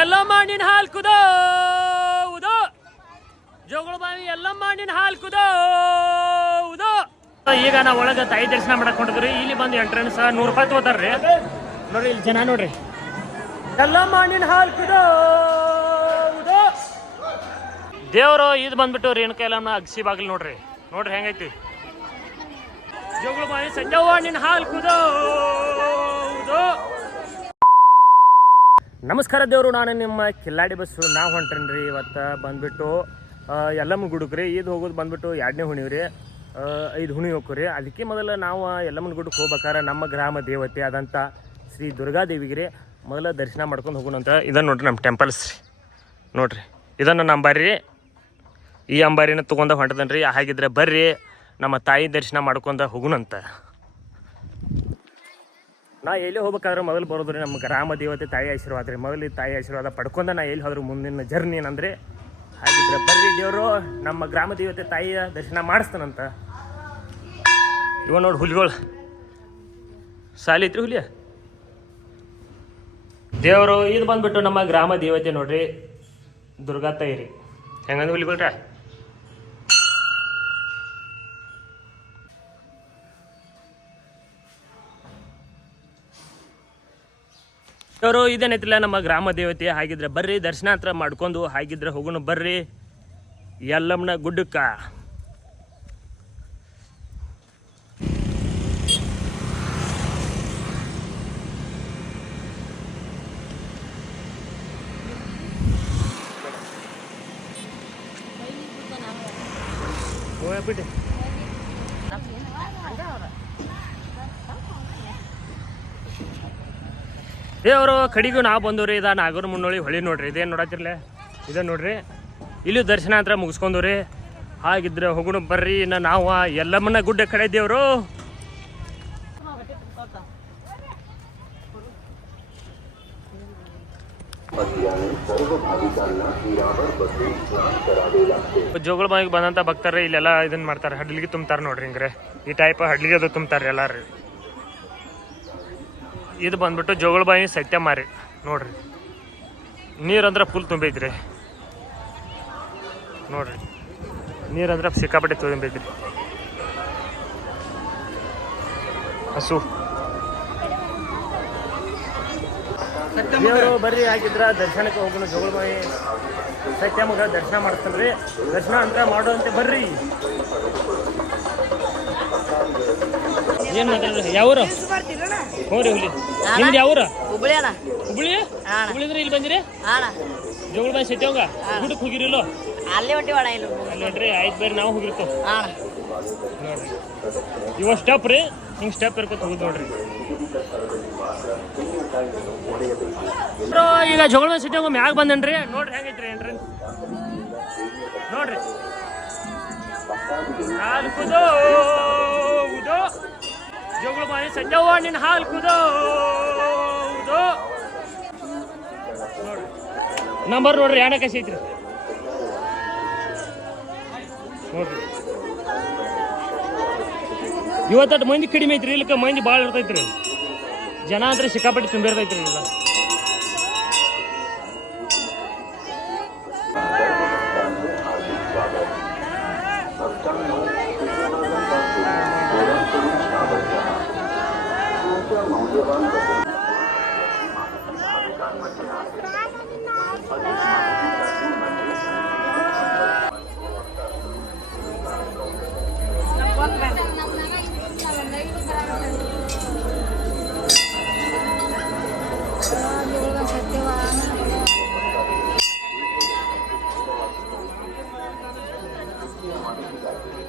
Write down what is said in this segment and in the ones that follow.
ಎಲ್ಲಮ್ಮ ನಿನ್ನ ಹಾಲು ಕುದೋ ಉದೋ ಜೋಗಳ ಬಾವಿ ಎಲ್ಲಮ್ಮ ನಿನ್ನ ಹಾಲು ಕುದೋ ಉದೋ. ಈಗ ನಾವು ಒಳಗೆ ತಾಯಿ ದರ್ಶನ ಮಾಡಕ್ ಹೊಂಟಿದ್ರಿ. ಇಲ್ಲಿ ಬಂದು ಎಂಟ್ರೆನ್ಸ್ 100 ರೂಪಾಯಿ ತಗೋತಾರ್ರಿ. ನೋಡ್ರಿ ಇಲ್ಲಿ ಜನ ನೋಡ್ರಿ. ಎಲ್ಲಮ್ಮ ನಿನ್ನ ಹಾಲು ಕುದೋ ಉದೋ. ದೇವರು ಇದು ಬಂದ್ಬಿಟ್ಟು ರೇಣುಕಾ ಎಲ್ಲಮ್ಮ ಅಗಸಿ ಬಾಗಿಲು ನೋಡ್ರಿ. ನೋಡ್ರಿ ಹೆಂಗೈತಿ ಜೋಗಳ ಬಾವಿ ಸಂಜವ್ವ ನಿನ್ನ ಹಾಲು ಕುದೋ ಉದೋ. ನಮಸ್ಕಾರ ದೇವರು, ನಾನು ನಿಮ್ಮ ಕಿಲ್ಲಾಡಿ ಬಸ್ಸು. ನಾವು ಹೊಂಟ್ರಿ ಇವತ್ತು ಬಂದ್ಬಿಟ್ಟು ಯಲ್ಲಮ್ಮ ಗುಡ್ಡಕ್ಕೆ ಇದು ಹೋಗೋದು ಬಂದ್ಬಿಟ್ಟು 2ನೇ ಹುಣಿವ್ರಿ. 5 ಹುಣಿ ಹೋಗ್ರಿ. ಅದಕ್ಕೆ ಮೊದಲು ನಾವು ಯಲ್ಲಮ್ಮನ ಗುಡ್ಡಕ್ಕೆ ಹೋಗ್ಬೇಕಾರೆ ನಮ್ಮ ಗ್ರಾಮ ದೇವತೆ ಆದಂಥ ಶ್ರೀ ದುರ್ಗಾದೇವಿಗೆ ಮೊದಲ ದರ್ಶನ ಮಾಡ್ಕೊಂಡು ಹೋಗೋಣಂತ. ಇದನ್ನು ನೋಡ್ರಿ ನಮ್ಮ ಟೆಂಪಲ್ಸ್ ರೀ. ನೋಡ್ರಿ ಇದನ್ನು ನಂಬಾರಿ. ಈ ಅಂಬಾರಿನ ತೊಗೊಂಡು ಹೊಂಟದನ್ರಿ. ಹಾಗಿದ್ರೆ ಬರ್ರಿ ನಮ್ಮ ತಾಯಿ ದರ್ಶನ ಮಾಡ್ಕೊಂಡು ಹೋಗೋಣಂತ. ನಾ ಎಲ್ಲಿ ಹೋಗ್ಬೇಕಾದ್ರೆ ಮೊದಲು ಬರೋದ್ರಿ ನಮ್ಮ ಗ್ರಾಮ ದೇವತೆ ತಾಯಿ ಆಶೀರ್ವಾದ ರೀ. ಮೊದಲು ತಾಯಿ ಆಶೀರ್ವಾದ ಪಡ್ಕೊಂಡು ನಾ ಎಲ್ಲಿ ಹೋದ್ರು ಮುಂದಿನ ಜರ್ನಿ ಏನಂದರೆ. ಹಾಗಿದ್ರೆ ಬರ್ರಿ ದೇವರು ನಮ್ಮ ಗ್ರಾಮ ದೇವತೆ ತಾಯಿಯ ದರ್ಶನ ಮಾಡಿಸ್ತಾನಂತ. ಇವ ನೋಡಿ ಹುಲಿಗಳು ಸಾಲಿ ಐತ್ರಿ ಹುಲಿಯ ದೇವರು. ಇದು ಬಂದ್ಬಿಟ್ಟು ನಮ್ಮ ಗ್ರಾಮ ದೇವತೆ ನೋಡ್ರಿ ದುರ್ಗಾ ತಾಯಿ ರೀ. ಹೆಂಗಂದ್ರೆ ಹುಲಿಗಳ್ರ ದೇವರು ಇದೇನೈತಿಲ್ಲ ನಮ್ಮ ಗ್ರಾಮ ದೇವತೆ. ಹಾಗಿದ್ರೆ ಬರ್ರಿ ದರ್ಶನ ಹತ್ರ ಮಾಡ್ಕೊಂಡು ಹಾಗಿದ್ರೆ ಹೋಗೋಣ ಬರ್ರಿ ಯಲ್ಲಮ್ಮನ ಗುಡ್ಡಕ್ಕ. ಬಿಟ್ಟು ದೇವರು ಕಡಿಗೂ ನಾವು ಬಂದವ್ರಿ. ಇದ ನಾಗರ ಮುನ್ನೋಳಿ ಹೊಳಿ ನೋಡ್ರಿ. ಇದೇನು ನೋಡತ್ತಿರ್ಲೆ ಇದೇ ನೋಡ್ರಿ. ಇಲ್ಲಿ ದರ್ಶನ ಹತ್ರ ಮುಗಿಸ್ಕೊಂಡವ್ರಿ. ಹಾಗಿದ್ರೆ ಹೋಗೋಣ ಬರ್ರಿ. ಇನ್ನು ನಾವು ಯಲ್ಲಮ್ಮನ ಗುಡ್ಡ ಕಡೆ ದೇವರು. ಜೋಗಳ ಬಾವಿಗೆ ಬಂದಂತ ಭಕ್ತಾರ ಇಲ್ಲೆಲ್ಲ ಇದನ್ನ ಮಾಡ್ತಾರೆ. ಹಡ್ಲಿಗೆ ತುಂಬ್ತಾರ ನೋಡ್ರಿ. ಹಿಂಗ್ರೆ ಈ ಟೈಪ್ ಹಡ್ಲಿಗೆ ಅದು ತುಂಬ್ತಾರೆ ಎಲ್ಲಾರು. ಇದು ಬಂದ್ಬಿಟ್ಟು ಜೋಗಳ ಬಾವಿ ಸತ್ಯ ಮಾರಿ ನೋಡ್ರಿ. ನೀರಂದ್ರೆ ಫುಲ್ ತುಂಬೈತ್ರಿ ನೋಡ್ರಿ. ನೀರಂದ್ರೆ ಸಿಕ್ಕಾಪಟ್ಟೆ ತುಂಬೈತ್ರಿ. ಹಸು ದೇವರು ಬರ್ರಿ. ಆಗಿದ್ರ ದರ್ಶನಕ್ಕೆ ಹೋಗೋಣ. ಜೋಗಳ ಬಾವಿ ಸತ್ಯ ಮಗ ದರ್ಶನ ಮಾಡ್ತಾನ್ರಿ. ದರ್ಶನ ಅಂತ ಮಾಡುವಂತೆ ಬರ್ರಿ. ಏನ್ ಮಾತಾಡ್ರಿ? ಯಾವ್ರು? ಹ್ಞೂ ರೀ ಹುಲಿ. ನಿಮ್ದು ಯಾವ್ರ? ಹುಬ್ಳಿ. ಹುಬ್ಳಿದ್ರೆ ಇಲ್ಲಿ ಬಂದಿರಿ? ಜೋಗಳ ಬಾಯಿ ಸತ್ಯವಂಗ ಗುಡ್ಡಕ್ಕೆ ಹೋಗಿರಿಲ್ಲೋ? ಅಲ್ಲೇ ಹೊಂಟ್ರಿ. ಆಯ್ತು ಬರ್ರಿ ನಾವು ಹೋಗಿರ್ತೇವೆ ನೋಡ್ರಿ. ಇವ ಸ್ಟೆಪ್ ರೀ. ಹಿಂಗೆ ಸ್ಟೆಪ್ ಇರ್ಕೊತ ಹೋಗುದು ನೋಡ್ರಿ. ಈಗ ಜೋಗಳ ಬಾಯಿ ಸತ್ಯವಂಗ ಮ್ಯಾಗ ಬಂದನ್ರಿ. ನೋಡ್ರಿ ಹೆಂಗೈತ್ರಿ ಏನ್ರಿ ನೋಡ್ರಿ. ಹಾಲು ಕುದೋ ಉದೋ ಜೋಗಳ ಬಾವಿ ಸಂಜವ್ವ ನಿನ್ನ ಹಾಲು ಕುದೋ ಉದೋ. ನೋಡ್ರಿ ನಂಬರ್ ನೋಡ್ರಿ. ಯಾಣಕಸಿ ಐತ್ರಿ ನೋಡ್ರಿ. ಇವತ್ತು ಮಂದಿ ಕಡಿಮೆ ಐತ್ರಿ. ಇಲ್ಲಕ ಮಂದಿ ಭಾಳ ಇರ್ತೈತ್ರಿ. ಜನ ಅಂದ್ರೆ ಸಿಕ್ಕಾಪಟ್ಟೆ ತುಂಬಿರ್ತೈತ್ರಿ ಇಲ್ಲ.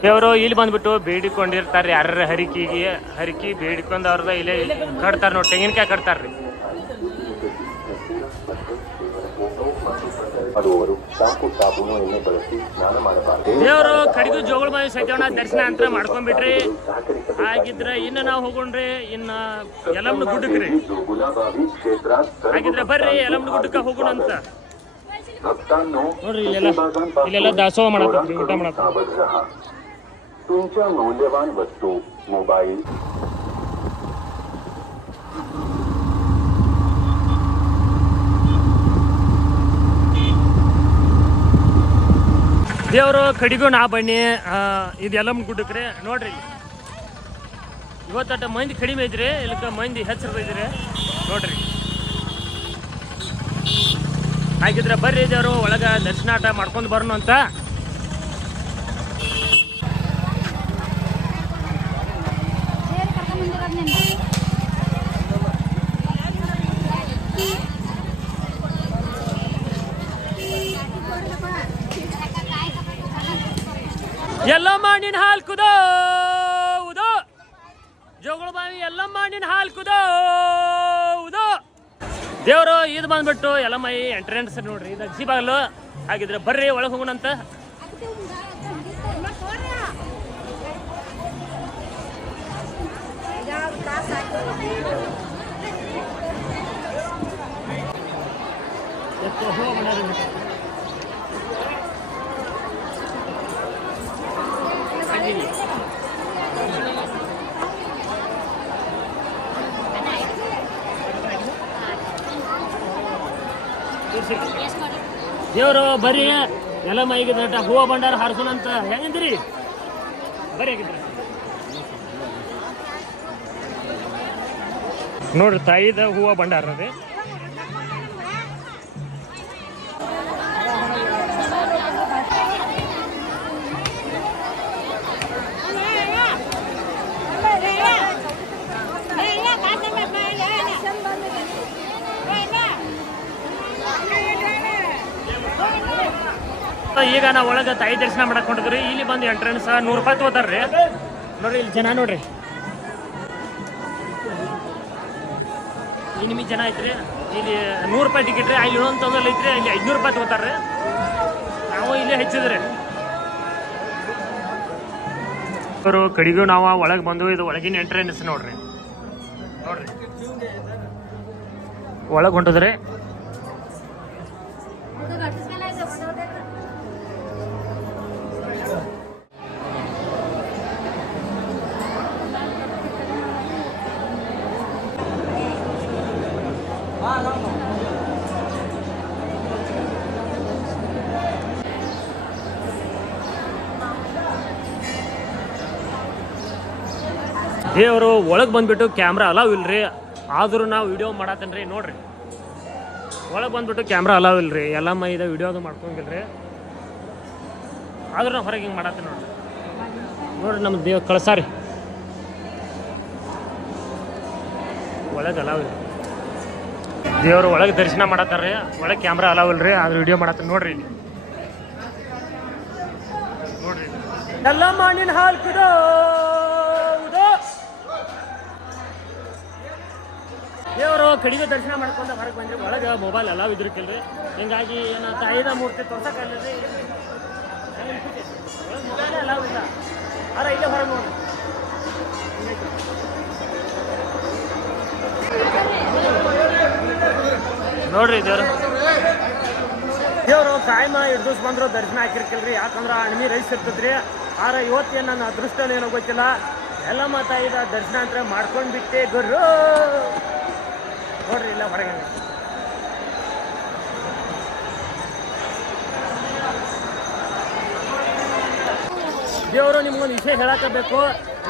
ದೇವರು ಇಲ್ಲಿ ಬಂದ್ಬಿಟ್ಟು ಬೇಡಿಕೊಂಡಿರ್ತಾರೆ. ಯಾರ ಹರಿಕಿ ಬೇಡಿಕೊಂಡು ಅವ್ರದ ಇಲ್ಲೇ ಕಟ್ತಾರೆ ನೋಡಿ. ತೆಂಗಿನಕಾಯಿ ಕಟ್ತಾರ್ರಿ. ದೇವರು ಕಡಿದು ಜೋಗಳ ಬಾವಿ ಸತ್ಯವನ ದರ್ಶನ ಅಂತ ಮಾಡ್ಕೊಂಡ್ಬಿಟ್ರಿ. ಹಾಗಿದ್ರೆ ಇನ್ನು ನಾವು ಹೋಗೋಣ್ರಿ ಇನ್ನ ಯಲ್ಲಮ್ಮನ ಗುಡ್ಡಕ್ಕೆ ರೀ. ಹಾಗಿದ್ರೆ ಬರ್ರಿ ಯಲ್ಲಮ್ಮನ ಗುಡ್ಡಕ್ಕೆ ಹೋಗೋಣ ಅಂತ ನೋಡ್ರಿ. ಇಲ್ಲೆಲ್ಲ ದಾಸೋಹ ಮಾಡತ್ತೀವಿ, ಊಟ ಮಾಡತ್ತೀವಿ. तुमच्या मौल्यवान वस्तू मोबाईल ದೇವರು ಕಡಿಗೂ ನಾ ಬನ್ನಿ ಇದೆಲ್ಲ ಗುಡ್ಡಕ್ರಿ ನೋಡ್ರಿ. ಇವತ್ತಟ ಮಂದಿ ಕಡಿಮೆ ಐತ್ರಿ, ಇಲ್ಲಕ ಮಂದಿ ಹೆಚ್ಚು ಐತ್ರಿ ನೋಡ್ರಿ. ಹಾಗಿದ್ರೆ ಬರ್ರಿ ದೇವರು ಒಳಗೆ ದರ್ಶನಾಟ ಮಾಡ್ಕೊಂಡು ಬರೋಣ ಅಂತ. ಎಲ್ಲ ಮಾಡಿನ ಹಾಲು ಕುದೋ ಉದೋ, ಜೋಗಳ ಬಾವಿ ಎಲ್ಲ ಮಾಡಿನ ಹಾಲು ಕುದೋ ಉದೋ. ದೇವರು ಇದು ಬಂದ್ಬಿಟ್ಟು ಎಲ್ಲಮೈ ಎಂಟ್ರೆನ್ಸ್ ನೋಡ್ರಿ, ಇದು ಅಜ್ಜಿ ಬಾಗಿಲು. ಹಾಗಿದ್ರೆ ಬರ್ರಿ ಒಳಗೆ ಹೋಗೋಣಂತ. ದೇವರು ಬರ್ರಿ ಎಲ್ಲ ಮೈಗೆ ದಟ್ಟ ಹೂವು ಭಂಡಾರ ಹಾರಿಸೋಣಂತ. ಹೆಂಗಂದ್ರಿ ಬರ್ರಿ. ಆಗಿದ್ರಿ ನೋಡ್ರಿ ತಾಯಿದ ಹೂವು ಭಂಡಾರ ರೀ. ಈಗ ನಾವು ಒಳಗೆ ತಾಯಿ ದರ್ಶನ ಮಾಡಕ್ ಹೊಂಟಿದ್ರಿ. ಇಲ್ಲಿ ಬಂದು ಎಂಟ್ರೆನ್ಸ್ 100 ರೂಪಾಯಿ ತಗೋತಾರ್ರಿ. ನೋಡ್ರಿ ಇಲ್ಲಿ ಜನ ನೋಡ್ರಿ, ಈ ನಿಮಗೆ ಜನ ಐತ್ರಿ. ಇಲ್ಲಿ 100 ರೂಪಾಯಿ ಟಿಕೆಟ್ ರೀ. ಅಲ್ಲಿ ಇನ್ನೊಂದು ತೊಂದಲ್ಲಿ ಐತ್ರಿ, ಇಲ್ಲಿ 500 ರೂಪಾಯಿ ತಗೋತಾರ್ರಿ. ನಾವು ಇಲ್ಲಿ ಹೆಚ್ಚಿದ್ರಿ ಅವರು ಕಡಿಗೂ ನಾವು ಒಳಗೆ ಬಂದು. ಇದು ಒಳಗಿನ ಎಂಟ್ರೆನ್ಸ್ ನೋಡ್ರಿ. ನೋಡ್ರಿ ಒಳಗೆ ಹೊಂಟದ್ರಿ. ದೇವರು ಒಳಗೆ ಬಂದ್ಬಿಟ್ಟು ಕ್ಯಾಮ್ರಾ ಅಲಾವ್ ಇಲ್ರಿ, ಆದರೂ ನಾವು ವಿಡಿಯೋ ಮಾಡತ್ತೇನ್ರಿ. ನೋಡ್ರಿ ಒಳಗೆ ಬಂದ್ಬಿಟ್ಟು ಕ್ಯಾಮ್ರಾ ಅಲಾವ್ ಇಲ್ರಿ, ಎಲ್ಲ ಮೈದ ವಿಡಿಯೋದು ಮಾಡ್ಕೊಂಗಿಲ್ರಿ, ಆದ್ರೂ ನಾವು ಹೊರಗೆ ಹಿಂಗೆ ಮಾಡತ್ತೇನೆ ನೋಡ್ರಿ. ನೋಡ್ರಿ ನಮ್ಮ ದೇವ್ ಕಳ್ಸಾರಿ ಒಳಗೆ ಅಲಾವ್ ಇಲ್ಲ. ದೇವರು ಒಳಗೆ ದರ್ಶನ ಮಾಡತ್ತಾರ್ರಿ, ಒಳಗೆ ಕ್ಯಾಮ್ರಾ ಅಲಾವ್ ಇಲ್ರಿ, ಆದ್ರೆ ವಿಡಿಯೋ ಮಾಡತ್ತೇನೆ ನೋಡ್ರಿ. ಇಲ್ಲಿ ನೋಡ್ರಿ ಎಲ್ಲ ಮಾಡಿನ ಹಾಲು ಕುದೋ ಉದೋ. ದೇವರು ಕಡಿಗೆ ದರ್ಶನ ಮಾಡ್ಕೊಂಡು ಹೊರಗೆ ಬಂದ್ರಿ. ಒಳಗೆ ಮೊಬೈಲ್ ಅಲಾವ್ ಇದ್ರಕ್ಕಿಲ್ರಿ, ಹಿಂಗಾಗಿ ಏನು ತಾಯಿದ ಮೂರ್ತಿ ತೋರ್ಸಕ್ಕಲ್ರಿ. ಮೊಬೈಲ್ ಅಲಾವ್ ಇಲ್ಲ, ಆದ್ರೆ ಇಲ್ಲೇ ಹೊರಗೆ ನೋಡಿ. ನೋಡ್ರಿ ದೇವರು ಕಾಯಮ 2 ದಿವಸ ಬಂದ್ರು ದರ್ಶನ ಹಾಕಿರ್ಕಿಲ್ರಿ, ಯಾಕಂದ್ರೆ ಅಣ್ಮಿ ರೈಸ್ ಇರ್ತದ್ರಿ. ಆದ್ರೆ ಇವತ್ತೇನು ನನ್ನ ಅದೃಷ್ಟ ಏನೋ ಗೊತ್ತಿಲ್ಲ, ಎಲ್ಲ ತಾಯಿದ ದರ್ಶನ ಅಂತ ಮಾಡ್ಕೊಂಡು ಬಿಟ್ಟೆ ಗುರು. ನೋಡ್ರಿ ಇಲ್ಲ ಹೊರಗೆ ದೇವರು ನಿಮ್ಗೊಂದು ವಿಷಯ ಹೇಳಕಬೇಕು.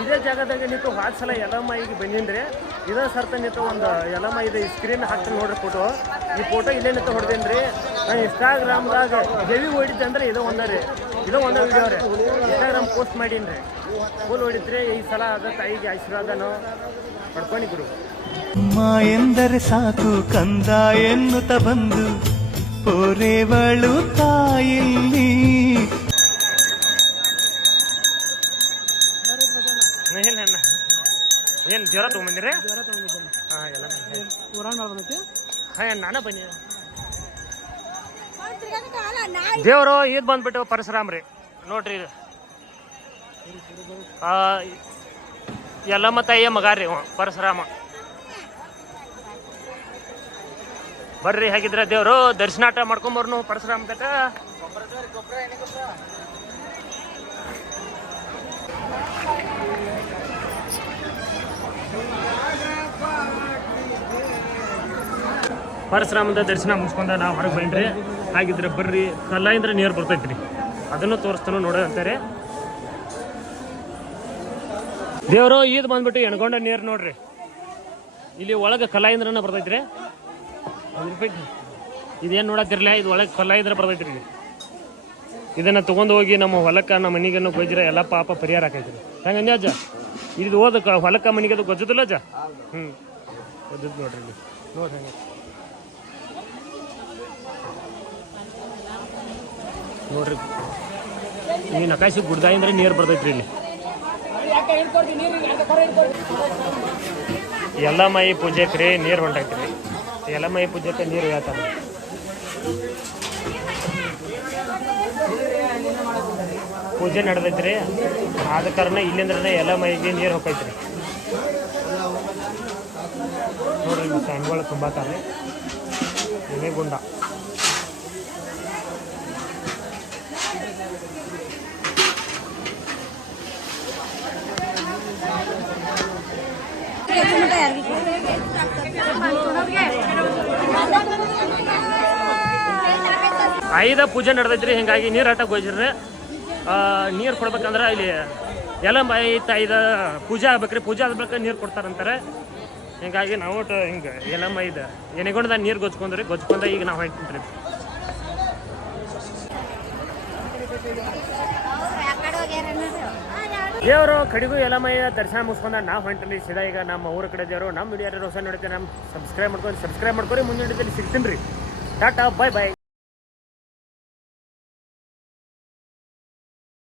ಇದೇ ಜಾಗದಾಗ ನಿಂತು ಹಾಡು ಸಲ ಯಲ್ಲಮ್ಮಗೆ ಬಂದಿನ್ರಿ. ಇದೇ ಸರ್ತ ನಿಂತು ಒಂದು ಯಲ್ಲಮ್ಮ ಇದು ಸ್ಕ್ರೀನ್ ಹಾಕ್ತೀನಿ ನೋಡ್ರಿ ಫೋಟೋ. ಈ ಫೋಟೋ ಇಲ್ಲೇ ನಿಂತು ಹೊಡೆದೇನ್ರಿ. ನಾನು ಇನ್ಸ್ಟಾಗ್ರಾಮ್ದಾಗ ಹೆವಿ ಹೊಡಿದ್ದೆ ಅಂದ್ರೆ ಇದು ಒಂದ ವಿಡಿಯೋ ರೀ. ಇನ್ಸ್ಟಾಗ್ರಾಮ್ ಪೋಸ್ಟ್ ಮಾಡೀನಿ, ಫುಲ್ ಹೊಡಿತ್ರಿ. ಈ ಸಲ ಅದ ತಾಯಿಗೆ ಆಶೀರ್ವಾದನು ಪಡ್ಕೊಂಡಿದ್ರು. ಅಮ್ಮ ಎಂದರೆ ಸಾಕು ಕಂದ ಎನ್ನುತ್ತ ಬಂದು ಪೋರೆವಳು ತಾಯಿಲ್ಲಿ. ಏನು ಜ್ವರ ತೊಗೊಂಬಂದಿರಿ? ಹಾಂ ಎಲ್ಲ ಹಾಂ ನಾನೇ ಬನ್ನಿ. ದೇವರು ಇದು ಬಂದ್ಬಿಟ್ಟು ಪರಶುರಾಮ್ ರೀ. ನೋಡ್ರಿ ಯಲ್ಲಮ್ಮ ತಾಯಿಯ ಮಗ ರೀ ಪರಶುರಾಮ. ಬರ್ರಿ ಹಾಗಿದ್ರೆ ದೇವರು ದರ್ಶನಾಟ ಮಾಡ್ಕೊಂಬರ್ನು ಪರಶುರಾಮ ತಕ. ಪರಶುರಾಮದ ದರ್ಶನ ಮುಗಿಸ್ಕೊಂಡ ನಾವು ಹೊರಗೆ ಬನ್ರಿ. ಹಾಗಿದ್ರೆ ಬರ್ರಿ, ಕಲ್ಲಾಯಿಂದ ನೀರು ಬರ್ತೈತ್ರಿ. ಅದನ್ನು ತೋರಿಸ್ತಾನು ನೋಡಿ ಅಂತಾರೆ. ದೇವರು ಈದ್ ಬಂದ್ಬಿಟ್ಟು ಎಣ್ಕೊಂಡ ನೀರು ನೋಡ್ರಿ. ಇಲ್ಲಿ ಒಳಗೆ ಕಲಾಯಿಂದ್ರನ ಬರ್ತೈತ್ರಿ. ಇದೇನು ನೋಡತ್ತಿರ್ಲ, ಇದು ಒಳಗೆ ಕಲಾಯಿಂದ್ರ ಬರ್ತೈತ್ರಿ. ಇದನ್ನು ತೊಗೊಂಡು ಹೋಗಿ ನಮ್ಮ ಹೊಲಕ್ಕೆ ನಮ್ಮ ಮನೆಗನ್ನು ಗೊಜ್ಜಿರ ಎಲ್ಲ ಪಾಪ ಪರಿಹಾರ ಆಕೈತ್ರಿ. ಹಂಗಂದ ಅಜ್ಜ ಇದು ಹೋದ ಹೊಲಕ್ಕ ಮನೆಗೆ ಅದು ಗೊಜ್ಜದಿಲ್ಲ ಅಜ್ಜ. ಗೊಜ್ಜದ್ ನೋಡ್ರಿ ಇಲ್ಲಿ ನೋಡ್ರಿ. ಹಂಗೆ ನೋಡ್ರಿ ಈ ನಕಾಶಿ ಗುಡ್ದಾಯಿಂದ್ರೆ ನೀರು ಬರ್ತೈತ್ರಿ ಇಲ್ಲಿ. ಎಲ್ಲಮ್ಮೈ ಪೂಜೆಕ್ರಿ ನೀರು ಹೊಂಟೈತ್ರಿ. ಎಲ್ಲಮ್ಮೈ ಪೂಜೆಕ್ಕೆ ನೀರು ಹೇಳ್ತಾರೆ. ಪೂಜೆ ನಡೆದೈತ್ರಿ. ಆದ ಕಾರಣ ಇಲ್ಲಿಂದ್ರೆ ಎಲ್ಲಮ್ಮೈಗೆ ನೀರು ಹೋಗೈತ್ರಿ. ನೋಡ್ರಿ ಸ್ಟ್ಯಾಂಡ್ಗಳು ತುಂಬಾತಾರೆ. ಇದೇ ಗುಂಡ. ಐದ ಪೂಜೆ ನಡೆದೈತ್ರಿ. ಹಿಂಗಾಗಿ ನೀರು ಹಟ್ಟಕ್ಕೆ ಹೋಗಿರ್ರಿ. ನೀರು ಕೊಡ್ಬೇಕಂದ್ರೆ ಇಲ್ಲಿ ಎಲ್ಲ ಐದ ಪೂಜೆ ಆಗ್ಬೇಕ್ರಿ. ಪೂಜೆ ಆದ್ಬೇಕು ನೀರು ಕೊಡ್ತಾರಂತಾರೆ. ಹಿಂಗಾಗಿ ನಾವು ಹಿಂಗೆ ಎಲ್ಲಮ್ಮ ಇದು ಎನೆಗೊಂಡ ನೀರು ಗೊಚ್ಕೊಂಡ ಈಗ ನಾವು ಹೊಂಟಿನ್ರಿ. ದೇವರು ಕಡಿಗೂ ಎಲ್ಲಮ್ಮಯ್ಯ ದರ್ಶನ ಮುಗಿಸ್ಕೊಂಡ ನಾವು ಹೊಂಟಲ್ಲಿ ಸೀದಾ ಈಗ ನಮ್ಮ ಊರ ಕಡೆ ದೇವರು. ನಮ್ಮ ವಿಡಿಯೋ ಹೊಸ ನೋಡುತ್ತೆ. ನಮ್ಮ ಸಬ್ಸ್ಕ್ರೈಬ್ ಮಾಡ್ಕೊರಿ ಮುಂದಿನ ವಿಡಿಯೋದಲ್ಲಿ ಸಿಗ್ತೀನಿ ರೀ. ಟಾಟಾ ಬಾಯ್ ಬಾಯ್.